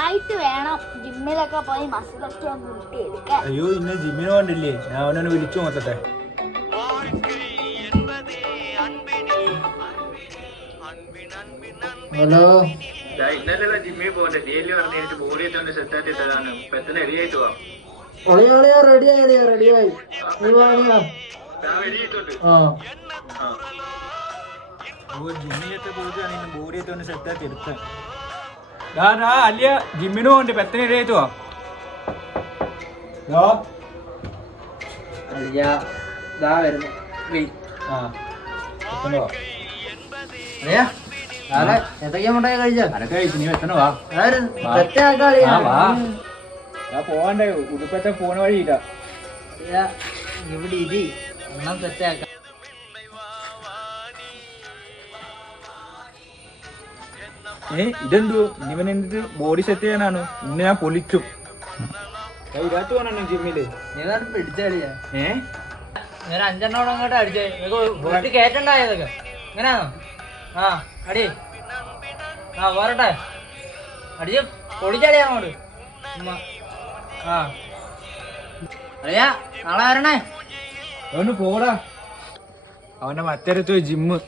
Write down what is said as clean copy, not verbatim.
നന്നായിട്ട് വേണം ജിമ്മിലൊക്കെ പോയി മസിലൊക്കെ ഒന്ന് കിട്ടിയെടുക്കാൻ. അയ്യോ ഇന്ന് ജിമ്മിന് പോകണ്ടില്ലേ? ഞാൻ അവനൊന്ന് വിളിച്ചു നോക്കട്ടെ. ഹലോ, ഇന്നലെ ജിമ്മിൽ പോകണ്ടേ? ഡെയിലി പറഞ്ഞിട്ട് ബോഡി തന്നെ സെറ്റാക്കി തരാണ്. ഇപ്പൊ എത്ര റെഡി ആയിട്ട് പോവാം? റെഡിയായി ജിമ്മിലൊക്കെ പോയിട്ടാണ് ബോഡിയൊക്കെ ഒന്ന് സെറ്റാക്കി എടുക്കാൻ. അല്ല ജിമ്മിന് പോകണ്ടേ? ഇപ്പൊ എത്ര റെഡി ആയിട്ട് പോവാം? എന്തൊക്കെയാ മുട്ടായി കഴിച്ചോ? അതൊക്കെ കഴിച്ചു. നീ എത്തണ വാ. ഞാൻ പോവാണ്ടേ, ഉടുപ്പത്തെ പോണ വഴിയില്ല. ഇവിടെ ഇരി, എണ്ണം സെറ്റാക്കാം. ഇതെന്തോ ഇവൻ എന്നിട്ട് ബോഡി സെറ്റ് ചെയ്യാനാണ്. ഇന്ന് ഞാൻ പൊളിക്കും. ഇതിനകത്ത് പോകണം ജിമ്മില്. നീ പിടിച്ചടിയാ. ഇങ്ങനെ 5 അങ്ങോട്ട് അടിച്ചേ. വീട്ടിൽ കയറ്റണ്ടായതൊക്കെ ഇങ്ങനെയാണോ? ആ അടി. പോരട്ടെ, അടിച്ച് പൊളിച്ചടിയാ അങ്ങോട്ട്. അളിയാ നാളെ വരണേ. അവന് പോടാ. അവന്റെ മറ്റേടത്ത് ജിമ്മ്.